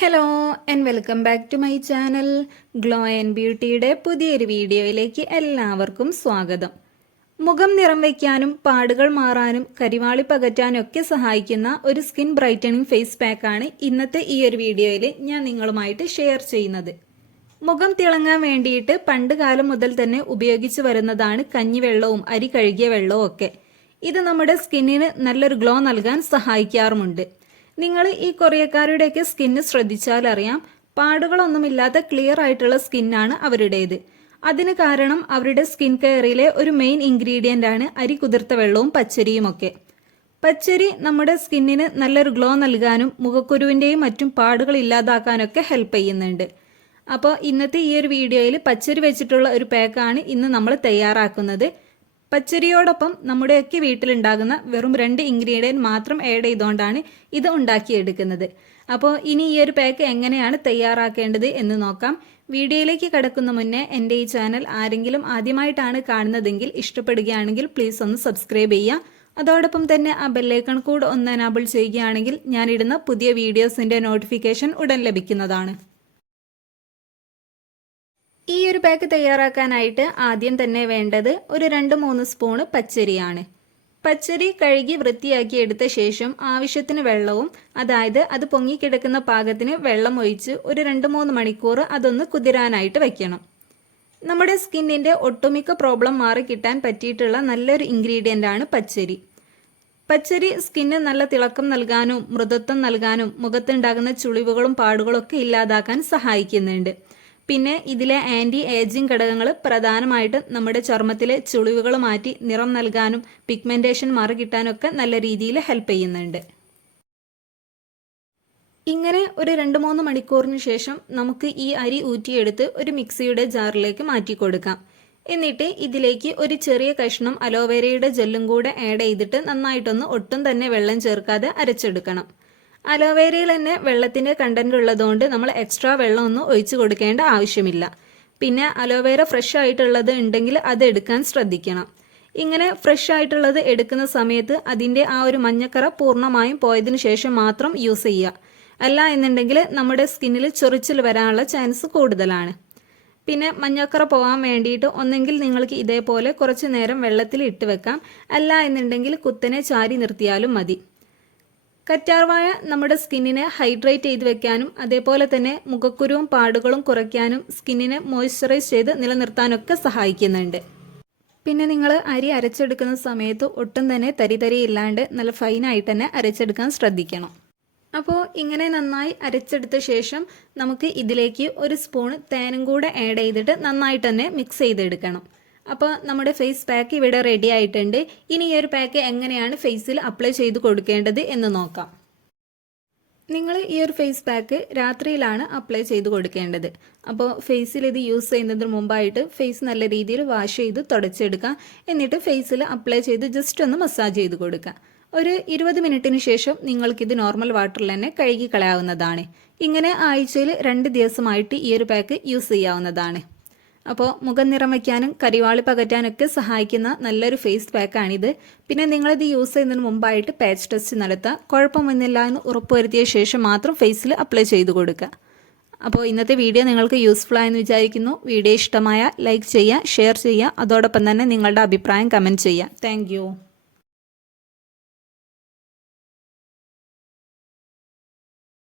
Hello and welcome back to my channel glow and ബ്യൂട്ടിയുടെ പുതിയൊരു വീഡിയോയിലേക്ക് എല്ലാവർക്കും സ്വാഗതം. മുഖം നിറം വയ്ക്കാനും പാടുകൾ മാറാനും കരിവാളി പകറ്റാനും ഒക്കെ സഹായിക്കുന്ന ഒരു സ്കിൻ ബ്രൈറ്റനിങ് ഫേസ് പാക്കാണ് ഇന്നത്തെ ഈ ഒരു വീഡിയോയിൽ ഞാൻ നിങ്ങളുമായിട്ട് ഷെയർ ചെയ്യുന്നത്. മുഖം തിളങ്ങാൻ വേണ്ടിയിട്ട് പണ്ട് കാലം മുതൽ തന്നെ ഉപയോഗിച്ചു വരുന്നതാണ് കഞ്ഞിവെള്ളവും അരി കഴുകിയ വെള്ളവും ഒക്കെ. ഇത് നമ്മുടെ സ്കിന്നിന് നല്ലൊരു ഗ്ലോ നൽകാൻ സഹായിക്കാറുമുണ്ട്. നിങ്ങൾ ഈ കൊറിയക്കാരുടെയൊക്കെ സ്കിന്ന് ശ്രദ്ധിച്ചാൽ അറിയാം, പാടുകളൊന്നുമില്ലാത്ത ക്ലിയർ ആയിട്ടുള്ള സ്കിന്നാണ് അവരുടേത്. അതിന് കാരണം അവരുടെ സ്കിൻ കെയറിലെ ഒരു മെയിൻ ഇൻഗ്രീഡിയൻ്റ് ആണ് അരി കുതിർത്ത വെള്ളവും പച്ചരിയും ഒക്കെ. പച്ചരി നമ്മുടെ സ്കിന്നിന് നല്ലൊരു ഗ്ലോ നൽകാനും മുഖക്കുരുവിൻ്റെയും മറ്റും പാടുകൾ ഇല്ലാതാക്കാനൊക്കെ ഹെൽപ്പ് ചെയ്യുന്നുണ്ട്. അപ്പോൾ ഇന്നത്തെ ഈ ഒരു വീഡിയോയിൽ പച്ചരി വെച്ചിട്ടുള്ള ഒരു പാക്കാണ് ഇന്ന് നമ്മൾ തയ്യാറാക്കുന്നത്. പച്ചരിയോടൊപ്പം നമ്മുടെയൊക്കെ വീട്ടിലുണ്ടാകുന്ന വെറും 2 ഇൻഗ്രീഡിയൻറ്റ് മാത്രം ആഡ് ചെയ്തുകൊണ്ടാണ് ഇത് ഉണ്ടാക്കിയെടുക്കുന്നത്. അപ്പോൾ ഇനി ഈ ഒരു പാക്ക് എങ്ങനെയാണ് തയ്യാറാക്കേണ്ടത് എന്ന് നോക്കാം. വീഡിയോയിലേക്ക് കടക്കുന്ന മുന്നേ എൻ്റെ ഈ ചാനൽ ആരെങ്കിലും ആദ്യമായിട്ടാണ് കാണുന്നതെങ്കിൽ ഇഷ്ടപ്പെടുകയാണെങ്കിൽ പ്ലീസ് ഒന്ന് സബ്സ്ക്രൈബ് ചെയ്യുക. അതോടൊപ്പം തന്നെ ആ ബെല്ലൈക്കൺ കൂടെ ഒന്ന് എനാബിൾ ചെയ്യുകയാണെങ്കിൽ ഞാനിടുന്ന പുതിയ വീഡിയോസിൻ്റെ നോട്ടിഫിക്കേഷൻ ഉടൻ ലഭിക്കുന്നതാണ്. ഈ ഒരു പാക്ക് തയ്യാറാക്കാനായിട്ട് ആദ്യം തന്നെ വേണ്ടത് ഒരു 2-3 സ്പൂണ് പച്ചരിയാണ്. പച്ചരി കഴുകി വൃത്തിയാക്കി എടുത്ത ശേഷം ആവശ്യത്തിന് വെള്ളവും, അതായത് അത് പൊങ്ങിക്കിടക്കുന്ന പാകത്തിന് വെള്ളം ഒഴിച്ച് ഒരു 2-3 മണിക്കൂർ അതൊന്ന് കുതിരാനായിട്ട് വെക്കണം. നമ്മുടെ സ്കിന്നിൻ്റെ ഒട്ടുമിക്ക പ്രോബ്ലം മാറിക്കിട്ടാൻ പറ്റിയിട്ടുള്ള നല്ലൊരു ഇൻഗ്രീഡിയൻ്റ് ആണ് പച്ചരി. പച്ചരി സ്കിന്നിന് നല്ല തിളക്കം നൽകാനും മൃദുത്വം നൽകാനും മുഖത്തുണ്ടാകുന്ന ചുളിവുകളും പാടുകളും ഒക്കെ ഇല്ലാതാക്കാൻ സഹായിക്കുന്നുണ്ട്. പിന്നെ ഇതിലെ ആൻറ്റി ഏജിങ് ഘടകങ്ങൾ പ്രധാനമായിട്ടും നമ്മുടെ ചർമ്മത്തിലെ ചുളിവുകൾ മാറ്റി നിറം നൽകാനും പിഗ്മെൻറ്റേഷൻ മാറിക്കിട്ടാനൊക്കെ നല്ല രീതിയിൽ ഹെൽപ്പ് ചെയ്യുന്നുണ്ട്. ഇങ്ങനെ ഒരു 2-3 മണിക്കൂറിന് ശേഷം നമുക്ക് ഈ അരി ഊറ്റിയെടുത്ത് ഒരു മിക്സിയുടെ ജാറിലേക്ക് മാറ്റി കൊടുക്കാം. എന്നിട്ട് ഇതിലേക്ക് ഒരു ചെറിയ കഷ്ണം അലോവേരയുടെ ജെല്ലും കൂടെ ആഡ് ചെയ്തിട്ട് നന്നായിട്ടൊന്ന് ഒട്ടും തന്നെ വെള്ളം ചേർക്കാതെ അരച്ചെടുക്കണം. അലോവേരയിൽ തന്നെ വെള്ളത്തിൻ്റെ കണ്ടന്റ് ഉള്ളതുകൊണ്ട് നമ്മൾ എക്സ്ട്രാ വെള്ളമൊന്നും ഒഴിച്ചു കൊടുക്കേണ്ട ആവശ്യമില്ല. പിന്നെ അലോവേര ഫ്രഷ് ആയിട്ടുള്ളത് ഉണ്ടെങ്കിൽ അത് എടുക്കാൻ ശ്രദ്ധിക്കണം. ഇങ്ങനെ ഫ്രഷ് ആയിട്ടുള്ളത് എടുക്കുന്ന സമയത്ത് അതിൻ്റെ ആ ഒരു മഞ്ഞക്കറ പൂർണ്ണമായും പോയതിനു ശേഷം മാത്രം യൂസ് ചെയ്യുക. അല്ല എന്നുണ്ടെങ്കിൽ നമ്മുടെ സ്കിന്നിൽ ചൊറിച്ചിൽ വരാനുള്ള ചാൻസ് കൂടുതലാണ്. പിന്നെ മഞ്ഞക്കറ പോകാൻ വേണ്ടിയിട്ട് ഒന്നെങ്കിൽ നിങ്ങൾക്ക് ഇതേപോലെ കുറച്ച് നേരം വെള്ളത്തിൽ ഇട്ട് വെക്കാം, അല്ല എന്നുണ്ടെങ്കിൽ കുത്തനെ ചാരി നിർത്തിയാലും മതി. കറ്റാർവാഴ നമ്മുടെ സ്കിന്നിനെ ഹൈഡ്രേറ്റ് ചെയ്ത് വെക്കാനും അതേപോലെ തന്നെ മുഖക്കുരുവും പാടുകളും കുറയ്ക്കാനും സ്കിന്നിനെ മോയ്സ്ചറൈസ് ചെയ്ത് നിലനിർത്താനൊക്കെ സഹായിക്കുന്നുണ്ട്. പിന്നെ നിങ്ങൾ അരി അരച്ചെടുക്കുന്ന സമയത്ത് ഒട്ടും തന്നെ തരി ഇല്ലാണ്ട് നല്ല ഫൈനായിട്ട് തന്നെ അരച്ചെടുക്കാൻ ശ്രദ്ധിക്കണം. അപ്പോൾ ഇങ്ങനെ നന്നായി അരച്ചെടുത്ത ശേഷം നമുക്ക് ഇതിലേക്ക് ഒരു സ്പൂൺ തേനും കൂടെ ആഡ് ചെയ്തിട്ട് നന്നായിട്ട് തന്നെ മിക്സ് ചെയ്തെടുക്കണം. അപ്പോൾ നമ്മുടെ ഫേസ് പാക്ക് ഇവിടെ റെഡി ആയിട്ടുണ്ട്. ഇനി ഈ ഒരു പാക്ക് എങ്ങനെയാണ് ഫേസിൽ അപ്ലൈ ചെയ്ത് കൊടുക്കേണ്ടത് എന്ന് നോക്കാം. നിങ്ങൾ ഈ ഒരു ഫേസ് പാക്ക് രാത്രിയിലാണ് അപ്ലൈ ചെയ്ത് കൊടുക്കേണ്ടത്. അപ്പോൾ ഫേസിൽ ഇത് യൂസ് ചെയ്യുന്നതിന് മുമ്പായിട്ട് ഫേസ് നല്ല രീതിയിൽ വാഷ് ചെയ്ത് തുടച്ചെടുക്കുക. എന്നിട്ട് ഫേസിൽ അപ്ലൈ ചെയ്ത് ജസ്റ്റ് ഒന്ന് മസാജ് ചെയ്ത് കൊടുക്കുക. ഒരു 20 മിനിറ്റിന് ശേഷം നിങ്ങൾക്കിത് നോർമൽ വാട്ടറിൽ തന്നെ കഴുകി കളയാവുന്നതാണ്. ഇങ്ങനെ ആഴ്ചയിൽ 2 ദിവസമായിട്ട് ഈ ഒരു പാക്ക് യൂസ് ചെയ്യാവുന്നതാണ്. അപ്പോൾ മുഖം നിറം വയ്ക്കാനും കരിവാളി പകറ്റാനൊക്കെ സഹായിക്കുന്ന നല്ലൊരു ഫേസ് പാക്കാണിത്. പിന്നെ നിങ്ങളിത് യൂസ് ചെയ്യുന്നതിന് മുമ്പായിട്ട് പാച്ച് ടെസ്റ്റ് നടത്തുക. കുഴപ്പമൊന്നുമില്ല എന്ന് ഉറപ്പുവരുത്തിയ ശേഷം മാത്രം ഫേസിൽ അപ്ലൈ ചെയ്ത് കൊടുക്കുക. അപ്പോൾ ഇന്നത്തെ വീഡിയോ നിങ്ങൾക്ക് യൂസ്ഫുൾ ആയെന്ന് വിചാരിക്കുന്നു. വീഡിയോ ഇഷ്ടമായ ലൈക്ക് ചെയ്യുക, ഷെയർ ചെയ്യുക, അതോടൊപ്പം തന്നെ നിങ്ങളുടെ അഭിപ്രായം കമൻറ്റ് ചെയ്യുക. താങ്ക്